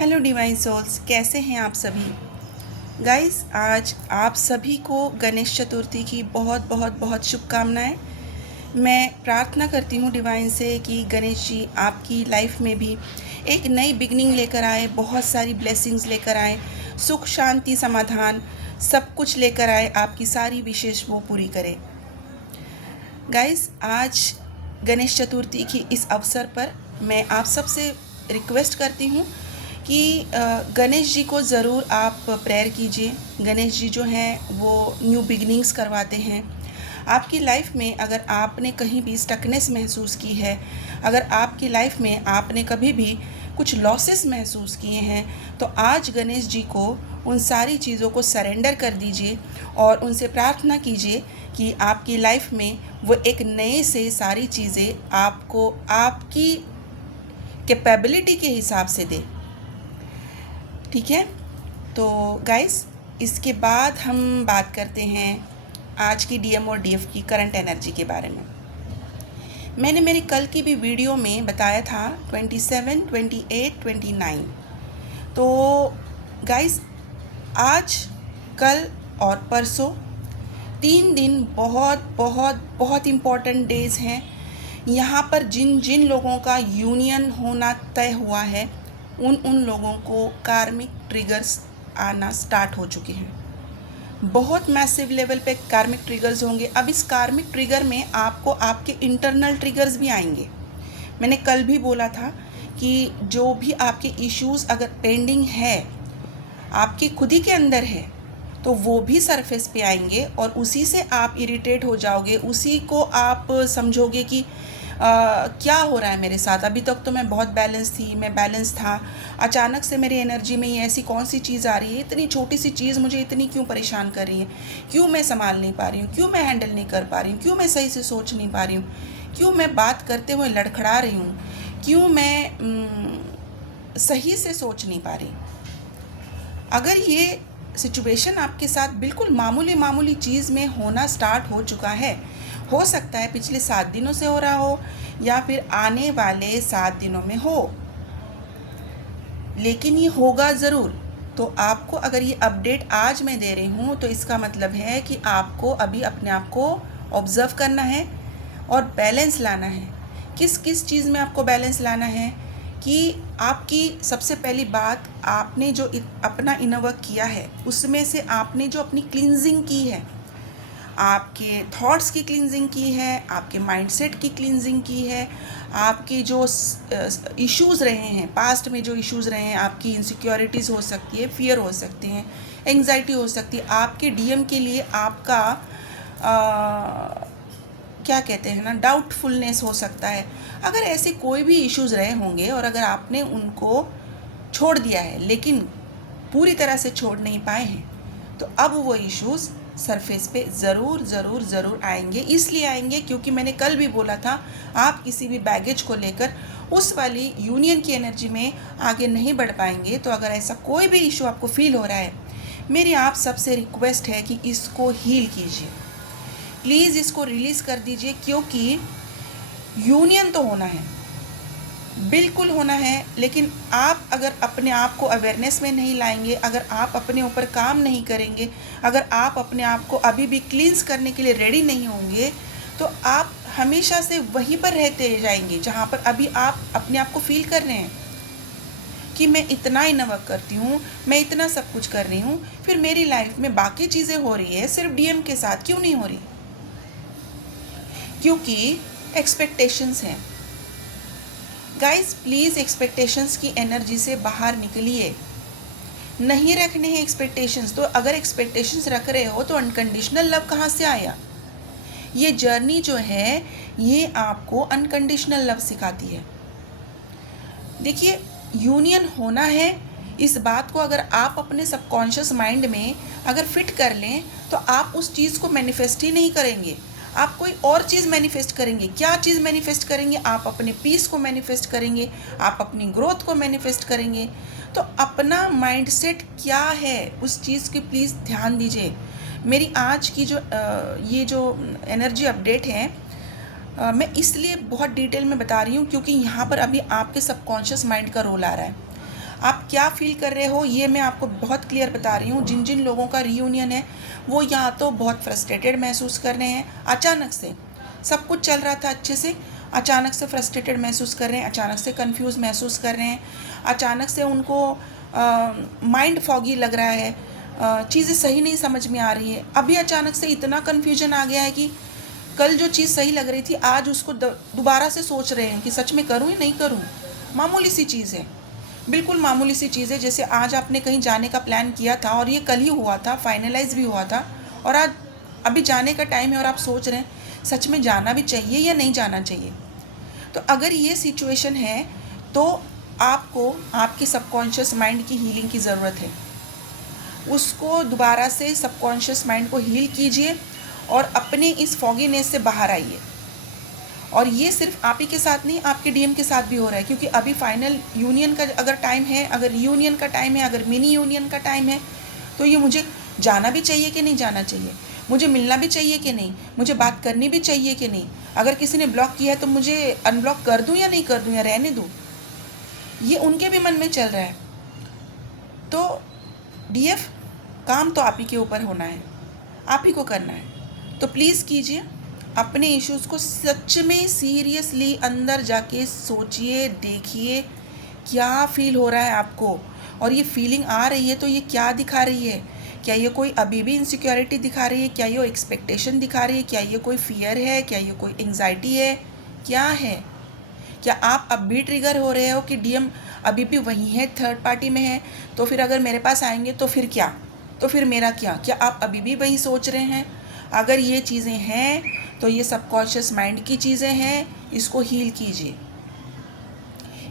Hello divine souls, कैसे हैं आप सभी। गाइस, आज आप सभी को गणेश चतुर्थी की बहुत बहुत बहुत शुभकामनाएं। मैं प्रार्थना करती हूँ डिवाइन से कि गणेश जी आपकी लाइफ में भी एक नई बिगनिंग लेकर आए, बहुत सारी ब्लेसिंग्स लेकर आए, सुख शांति समाधान सब कुछ लेकर आए, आपकी सारी विशेष वो पूरी करें। गाइस, आज गणेश चतुर्थी की इस अवसर पर मैं आप सबसे रिक्वेस्ट करती हूँ कि गणेश जी को ज़रूर आप प्रेयर कीजिए। गणेश जी जो हैं वो न्यू बिगनिंग्स करवाते हैं आपकी लाइफ में। अगर आपने कहीं भी स्टकनेस महसूस की है, अगर आपकी लाइफ में आपने कभी भी कुछ लॉसेस महसूस किए हैं, तो आज गणेश जी को उन सारी चीज़ों को सरेंडर कर दीजिए और उनसे प्रार्थना कीजिए कि आपकी लाइफ में वो एक नए से सारी चीज़ें आपको आपकी कैपेबिलिटी के हिसाब से दे। ठीक है, तो गाइस, इसके बाद हम बात करते हैं आज की डीएम और डीएफ की करंट एनर्जी के बारे में। मैंने मेरी कल की भी वीडियो में बताया था 27, 28, 29। तो गाइस, आज, कल और परसों 3 दिन बहुत बहुत बहुत इम्पॉर्टेंट डेज़ हैं। यहाँ पर जिन जिन लोगों का यूनियन होना तय हुआ है, उन लोगों को कार्मिक ट्रिगर्स आना स्टार्ट हो चुके हैं। बहुत मैसिव लेवल पे कार्मिक ट्रिगर्स होंगे। अब इस कार्मिक ट्रिगर में आपको आपके इंटरनल ट्रिगर्स भी आएंगे। मैंने कल भी बोला था कि जो भी आपके इश्यूज़ अगर पेंडिंग है, आपके खुद ही के अंदर है, तो वो भी सरफेस पे आएंगे और उसी से आप इरिटेट हो जाओगे। उसी को आप समझोगे कि क्या हो रहा है मेरे साथ। अभी तक तो मैं बहुत बैलेंस थी, मैं बैलेंस था, अचानक से मेरी एनर्जी में ये ऐसी कौन सी चीज़ आ रही है, इतनी छोटी सी चीज़ मुझे इतनी क्यों परेशान कर रही है, क्यों मैं संभाल नहीं पा रही हूँ, क्यों मैं हैंडल नहीं कर पा रही हूँ, क्यों मैं सही से सोच नहीं पा रही हूँ, क्यों मैं बात करते हुए लड़खड़ा रही हूँ, क्यों मैं सही से सोच नहीं पा रही। अगर ये सिचुएशन आपके साथ बिल्कुल मामूली मामूली चीज़ में होना स्टार्ट हो चुका है, हो सकता है पिछले 7 दिनों से हो रहा हो या फिर आने वाले 7 दिनों में हो, लेकिन ये होगा ज़रूर। तो आपको अगर ये अपडेट आज मैं दे रही हूँ, तो इसका मतलब है कि आपको अभी अपने आप को ऑब्ज़र्व करना है और बैलेंस लाना है। किस किस चीज़ में आपको बैलेंस लाना है कि आपकी सबसे पहली बात, आपने जो अपना इनर वर्क किया है, उसमें से आपने जो अपनी क्लींजिंग की है, आपके थॉट्स की क्लींजिंग की है, आपके माइंडसेट की क्लींजिंग की है, आपके जो इश्यूज़ रहे हैं, पास्ट में जो इश्यूज़ रहे हैं, आपकी इनसिक्योरिटीज़ हो सकती है, फियर हो सकते हैं, एंग्जाइटी हो सकती है, आपके डीएम के लिए आपका क्या कहते हैं ना, डाउटफुलनेस हो सकता है। अगर ऐसे कोई भी इश्यूज़ रहे होंगे और अगर आपने उनको छोड़ दिया है लेकिन पूरी तरह से छोड़ नहीं पाए हैं, तो अब वो इश्यूज़ सरफेस पे ज़रूर ज़रूर ज़रूर आएंगे। इसलिए आएंगे क्योंकि मैंने कल भी बोला था, आप किसी भी बैगेज को लेकर उस वाली यूनियन की एनर्जी में आगे नहीं बढ़ पाएंगे। तो अगर ऐसा कोई भी इशू आपको फील हो रहा है, मेरी आप सबसे रिक्वेस्ट है कि इसको हील कीजिए, प्लीज़ इसको रिलीज़ कर दीजिए, क्योंकि यूनियन तो होना है, बिल्कुल होना है। लेकिन आप अगर अपने आप को अवेयरनेस में नहीं लाएंगे, अगर आप अपने ऊपर काम नहीं करेंगे, अगर आप अपने आप को अभी भी क्लींस करने के लिए रेडी नहीं होंगे, तो आप हमेशा से वहीं पर रहते जाएंगे जहाँ पर अभी आप अपने आप को फील कर रहे हैं कि मैं इतना ही वर्क करती हूँ, मैं इतना सब कुछ कर रही हूँ, फिर मेरी लाइफ में बाकी चीज़ें हो रही है, सिर्फ डीएम के साथ क्यों नहीं हो रही? क्योंकि एक्सपेक्टेशंस हैं। गाइस, प्लीज़ एक्सपेक्टेशंस की एनर्जी से बाहर निकलिए। नहीं रखने हैं एक्सपेक्टेशंस, तो अगर एक्सपेक्टेशंस रख रहे हो तो अनकंडीशनल लव कहाँ से आया? ये जर्नी जो है, ये आपको अनकंडीशनल लव सिखाती है। देखिए, यूनियन होना है, इस बात को अगर आप अपने सबकॉन्शियस माइंड में अगर फिट कर लें, तो आप उस चीज़ को मैनिफेस्ट ही नहीं करेंगे, आप कोई और चीज़ मैनिफेस्ट करेंगे। क्या चीज़ मैनिफेस्ट करेंगे? आप अपने पीस को मैनिफेस्ट करेंगे, आप अपनी ग्रोथ को मैनिफेस्ट करेंगे। तो अपना माइंडसेट क्या है, उस चीज़ की प्लीज़ ध्यान दीजिए। मेरी आज की जो ये जो एनर्जी अपडेट है, मैं इसलिए बहुत डिटेल में बता रही हूँ क्योंकि यहाँ पर अभी आपके सबकॉन्शियस माइंड का रोल आ रहा है। आप क्या फील कर रहे हो ये मैं आपको बहुत क्लियर बता रही हूँ। जिन जिन लोगों का रीयूनियन है वो या तो बहुत फ्रस्ट्रेटेड महसूस कर रहे हैं, अचानक से सब कुछ चल रहा था अच्छे से, अचानक से फ्रस्ट्रेटेड महसूस कर रहे हैं, अचानक से कंफ्यूज महसूस कर रहे हैं, अचानक से उनको माइंड फॉगी लग रहा है, चीज़ें सही नहीं समझ में आ रही है। अभी अचानक से इतना कन्फ्यूजन आ गया है कि कल जो चीज़ सही लग रही थी आज उसको दोबारा से सोच रहे हैं कि सच में करूँ या नहीं करूँ। मामूली सी चीज़ है, बिल्कुल मामूली सी चीज़ है। जैसे आज आपने कहीं जाने का प्लान किया था और ये कल ही हुआ था, फाइनलाइज भी हुआ था, और आज अभी जाने का टाइम है और आप सोच रहे हैं सच में जाना भी चाहिए या नहीं जाना चाहिए। तो अगर ये सिचुएशन है तो आपको आपके सबकॉन्शियस माइंड की हीलिंग की ज़रूरत है। उसको दोबारा से सबकॉन्शियस माइंड को हील कीजिए और अपने इस फॉगीनेस से बाहर आइए। और ये सिर्फ आप ही के साथ नहीं, आपके डीएम के साथ भी हो रहा है, क्योंकि अभी फाइनल यूनियन का अगर टाइम है, अगर रीयूनियन का टाइम है, अगर मिनी यूनियन का टाइम है, तो ये मुझे जाना भी चाहिए कि नहीं जाना चाहिए, मुझे मिलना भी चाहिए कि नहीं, मुझे बात करनी भी चाहिए कि नहीं, अगर किसी ने ब्लॉक किया है तो मुझे अनब्लॉक कर दूँ या नहीं कर दूँ या रहने दूँ, ये उनके भी मन में चल रहा है। तो डीएफ काम तो आप ही के ऊपर होना है, आप ही को करना है। तो प्लीज़ कीजिए, अपने इश्यूज़ को सच में सीरियसली अंदर जाके सोचिए, देखिए क्या फ़ील हो रहा है आपको, और ये फीलिंग आ रही है तो ये क्या दिखा रही है। क्या ये कोई अभी भी इनसिक्योरिटी दिखा रही है, क्या ये एक्सपेक्टेशन दिखा रही है, क्या ये कोई फियर है, क्या ये कोई एंग्जाइटी है, क्या है। क्या आप अब भी ट्रिगर हो रहे हो कि डीएम अभी भी वही है, थर्ड पार्टी में है, तो फिर अगर मेरे पास आएंगे तो फिर क्या, तो फिर मेरा क्या आप अभी भी वही सोच रहे हैं। अगर ये चीज़ें हैं तो ये सबकॉन्शियस माइंड की चीज़ें हैं, इसको हील कीजिए।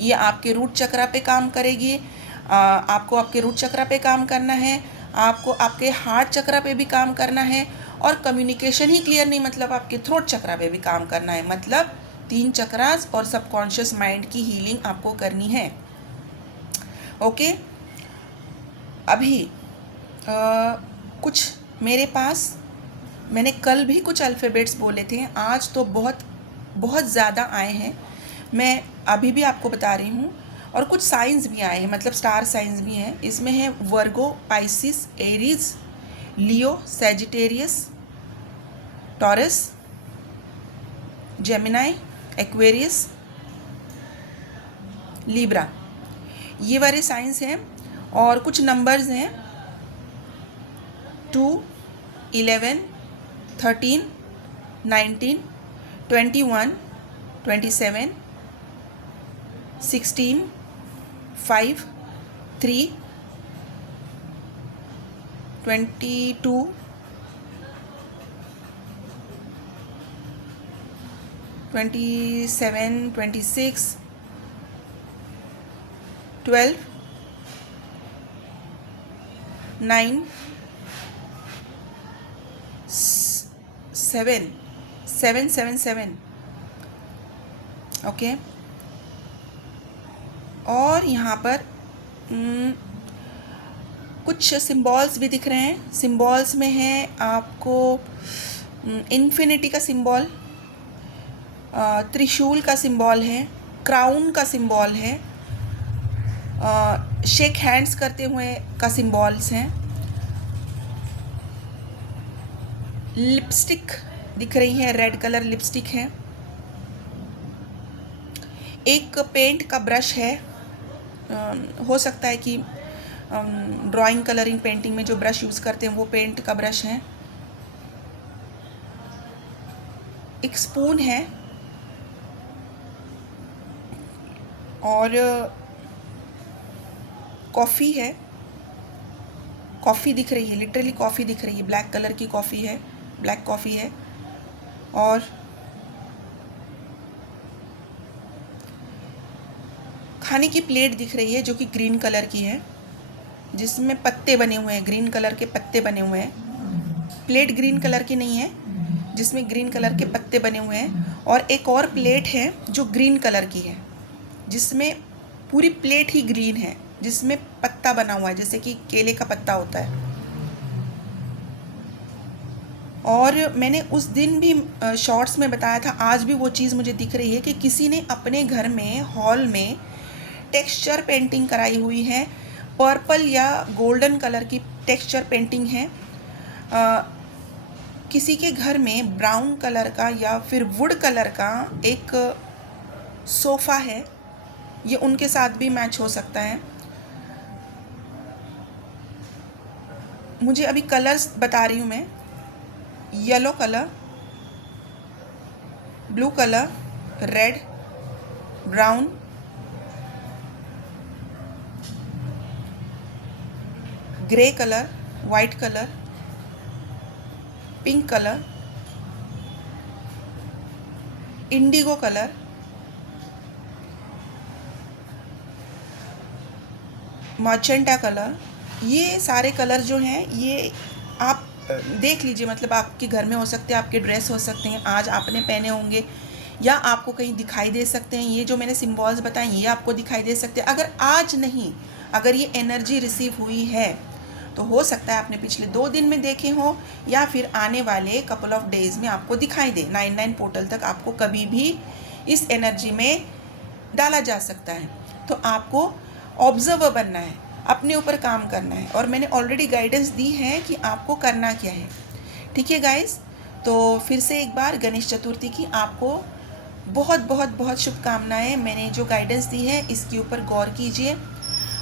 ये आपके रूट चक्रा पे काम करेगी। आपको आपके रूट चक्रा पे काम करना है, आपको आपके हार्ट चक्रा पे भी काम करना है, और कम्युनिकेशन ही क्लियर नहीं मतलब आपके थ्रोट चक्रा पे भी काम करना है। मतलब 3 चक्रास और सबकॉन्शियस माइंड की हीलिंग आपको करनी है। ओके, अभी कुछ मेरे पास, मैंने कल भी कुछ अल्फ़ाबेट्स बोले थे, आज तो बहुत बहुत ज़्यादा आए हैं, मैं अभी भी आपको बता रही हूँ। और कुछ साइंस भी आए हैं, मतलब स्टार साइंस भी हैं। इसमें है Virgo, Pisces, Aries, Leo, Sagittarius, Taurus, Gemini, Aquarius, Libra, ये वाले साइंस हैं। और कुछ नंबर्स हैं 2, 11, 13, 19, 21, 27, 16, 5, 3, 22, 27, 26, 12, 9, 7, 7, 7, 7। ओके, और यहाँ पर कुछ सिम्बॉल्स भी दिख रहे हैं। सिम्बॉल्स में है आपको इन्फिनिटी का सिम्बॉल, त्रिशूल का सिम्बॉल है, क्राउन का सिम्बॉल है, शेक हैंड्स करते हुए का सिम्बॉल्स हैं, लिपस्टिक दिख रही है, रेड कलर लिपस्टिक है, एक पेंट का ब्रश है, हो सकता है कि ड्राइंग, कलरिंग, पेंटिंग में जो ब्रश यूज़ करते हैं वो पेंट का ब्रश है, एक स्पून है, और कॉफ़ी है, कॉफ़ी दिख रही है, लिटरली कॉफ़ी दिख रही है, ब्लैक कलर की कॉफ़ी है, ब्लैक कॉफ़ी है, और खाने की प्लेट दिख रही है जो कि ग्रीन कलर की है, जिसमें पत्ते बने हुए हैं, ग्रीन कलर के पत्ते बने हुए हैं। प्लेट ग्रीन कलर की नहीं है, जिसमें ग्रीन कलर के पत्ते बने हुए हैं, और एक और प्लेट है जो ग्रीन कलर की है, जिसमें पूरी प्लेट ही ग्रीन है, जिसमें पत्ता बना हुआ है, जैसे कि केले का पत्ता होता है। और मैंने उस दिन भी शॉर्ट्स में बताया था, आज भी वो चीज़ मुझे दिख रही है कि किसी ने अपने घर में हॉल में टेक्सचर पेंटिंग कराई हुई है, पर्पल या गोल्डन कलर की टेक्सचर पेंटिंग है। किसी के घर में ब्राउन कलर का या फिर वुड कलर का एक सोफ़ा है, ये उनके साथ भी मैच हो सकता है। मुझे अभी कलर्स बता रही हूँ मैं, yellow colour, blue colour, red, brown, grey colour, white colour, pink colour, Indigo colour, magenta colour. ये सारे कलर जो हैं ये आप देख लीजिए, मतलब आपके घर में हो सकते हैं, आपके ड्रेस हो सकते हैं, आज आपने पहने होंगे या आपको कहीं दिखाई दे सकते हैं। ये जो मैंने सिम्बॉल्स बताए ये आपको दिखाई दे सकते हैं। अगर आज नहीं, अगर ये एनर्जी रिसीव हुई है तो हो सकता है आपने पिछले 2 दिन में देखे हो या फिर आने वाले कपल ऑफ डेज में आपको दिखाई दे। 99 पोर्टल तक आपको कभी भी इस एनर्जी में डाला जा सकता है। तो आपको ऑब्जर्वर बनना है, अपने ऊपर काम करना है, और मैंने ऑलरेडी गाइडेंस दी है कि आपको करना क्या है। ठीक है गाइस, तो फिर से एक बार गणेश चतुर्थी की आपको बहुत बहुत बहुत शुभकामनाएं। मैंने जो गाइडेंस दी है इसके ऊपर गौर कीजिए।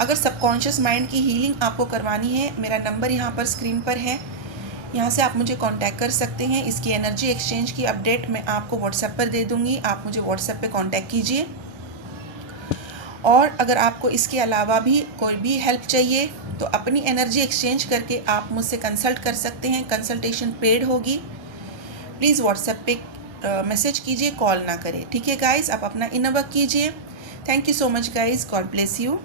अगर सबकॉन्शियस माइंड की हीलिंग आपको करवानी है, मेरा नंबर यहाँ पर स्क्रीन पर है, यहाँ से आप मुझे कांटेक्ट कर सकते हैं। इसकी एनर्जी एक्सचेंज की अपडेट मैं आपको व्हाट्सएप पर दे दूँगी, आप मुझे व्हाट्सएप पे कांटेक्ट कीजिए। और अगर आपको इसके अलावा भी कोई भी हेल्प चाहिए तो अपनी एनर्जी एक्सचेंज करके आप मुझसे कंसल्ट कर सकते हैं। कंसल्टेशन पेड होगी। प्लीज़ व्हाट्सएप पे मैसेज कीजिए, कॉल ना करें। ठीक है गाइस, आप अपना इनर वर्क कीजिए। Thank you so much guys, God bless you.